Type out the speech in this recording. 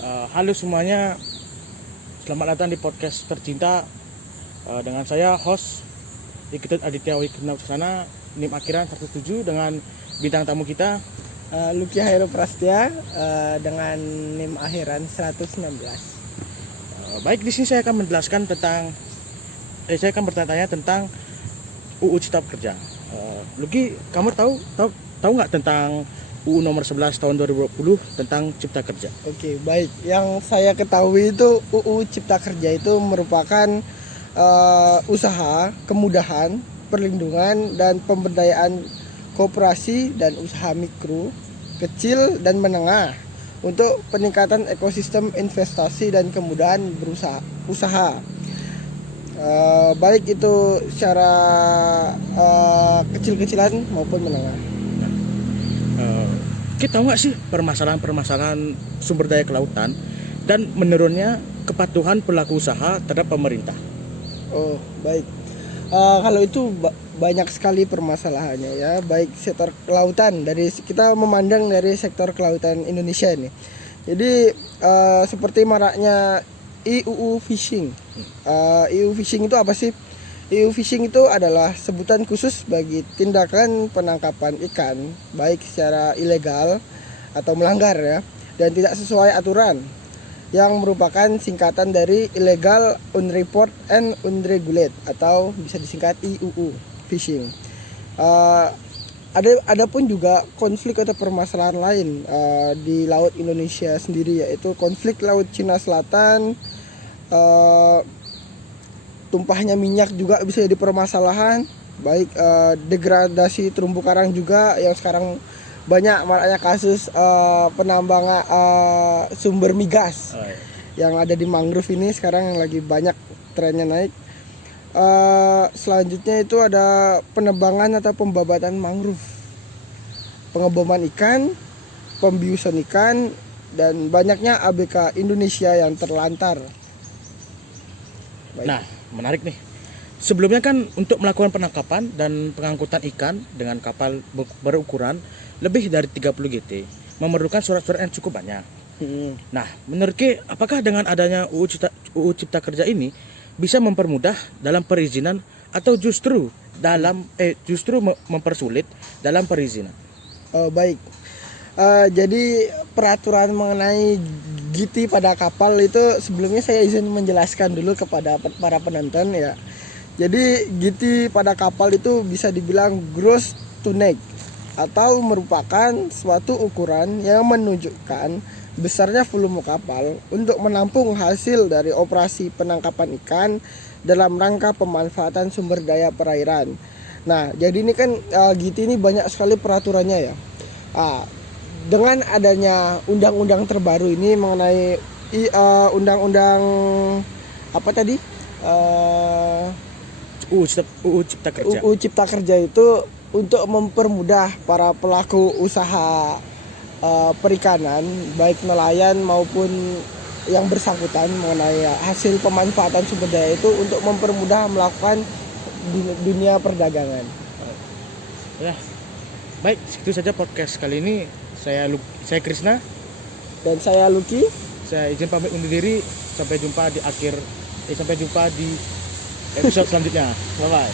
Halo semuanya, selamat datang di podcast tercinta dengan saya host Iketut Aditya Wikirna Usana, NIM akhiran 17 dengan bintang tamu kita Luki Hairo Prastya dengan NIM akhiran 116. Baik, di sini saya akan menjelaskan tentang saya akan bertanya tentang UU Cipta Kerja. Luki, kamu tahu nggak tentang UU nomor 11 tahun 2020 tentang Cipta Kerja? Oke, baik. Yang saya ketahui itu UU Cipta Kerja itu merupakan usaha, kemudahan, perlindungan dan pemberdayaan koperasi dan usaha mikro, kecil dan menengah untuk peningkatan ekosistem investasi dan kemudahan berusaha. Baik itu secara kecil-kecilan maupun menengah. Kita tahu nggak sih permasalahan sumber daya kelautan dan menurunnya kepatuhan pelaku usaha terhadap pemerintah? Oh, baik. Kalau itu banyak sekali permasalahannya ya, baik sektor kelautan, dari kita memandang dari sektor kelautan Indonesia ini. Jadi seperti maraknya IUU fishing. IUU fishing itu apa sih? IUU fishing itu adalah sebutan khusus bagi tindakan penangkapan ikan baik secara ilegal atau melanggar ya, dan tidak sesuai aturan, yang merupakan singkatan dari illegal, unreported and unregulated, atau bisa disingkat IUU fishing. Ada pun juga konflik atau permasalahan lain di laut Indonesia sendiri, yaitu konflik laut Cina Selatan. Tumpahnya minyak juga bisa jadi permasalahan, baik degradasi terumbu karang juga, yang sekarang banyak maraknya kasus penambangan sumber migas yang ada di mangrove ini sekarang yang lagi banyak trennya naik. Selanjutnya itu ada penebangan atau pembabatan mangrove, pengeboman ikan, pembiusan ikan, dan banyaknya ABK Indonesia yang terlantar. Baik. Nah, menarik nih. Sebelumnya kan untuk melakukan penangkapan dan pengangkutan ikan dengan kapal berukuran lebih dari 30 GT memerlukan surat-surat yang cukup banyak. Nah, menurut Ki, apakah dengan adanya UU Cipta Kerja ini bisa mempermudah dalam perizinan atau justru mempersulit dalam perizinan? Baik. Jadi peraturan mengenai GT pada kapal itu sebelumnya saya izin menjelaskan dulu kepada para penonton ya. Jadi GT pada kapal itu bisa dibilang gross to net, atau merupakan suatu ukuran yang menunjukkan besarnya volume kapal untuk menampung hasil dari operasi penangkapan ikan dalam rangka pemanfaatan sumber daya perairan. Nah, jadi ini kan GT ini banyak sekali peraturannya ya. Dengan adanya undang-undang terbaru ini mengenai undang-undang apa tadi? UU Cipta Kerja. UU Cipta Kerja itu untuk mempermudah para pelaku usaha perikanan, baik nelayan maupun yang bersangkutan mengenai hasil pemanfaatan sumber daya itu, untuk mempermudah melakukan dunia perdagangan. Ya, baik, segitu saja podcast kali ini. Saya Krisna Dan saya Luki. Saya izin pamit undur diri. Sampai jumpa di episode selanjutnya. Bye bye.